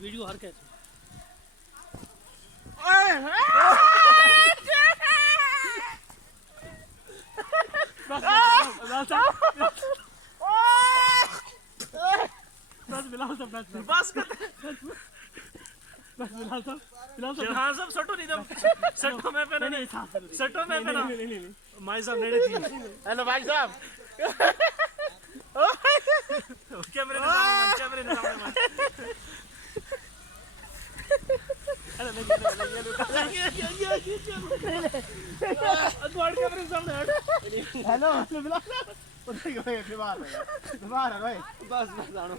video हर कैसे बस बिलाल साहब बस बिलाल साहब सटो नहीं दो सटो मैं पे नहीं सटो मैं पे ना भाई साहब नेड़े थी हेलो भाई साहब कैमरे के सामने हेलो बिलाल बीमार है भाई बस जानो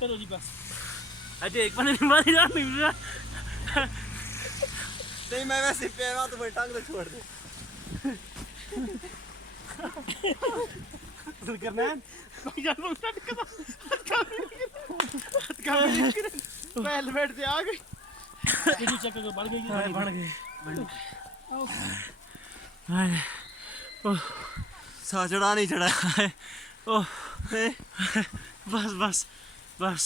चलो जी बस अजय एक बने मारी जा नहीं मैं वैसे पैरा तो भाई टांग तो छोड़ दे करना हेलमेट से आ गई चक्कर बढ़ गई सा चढ़ा नहीं चढ़ा ओह बस बस बस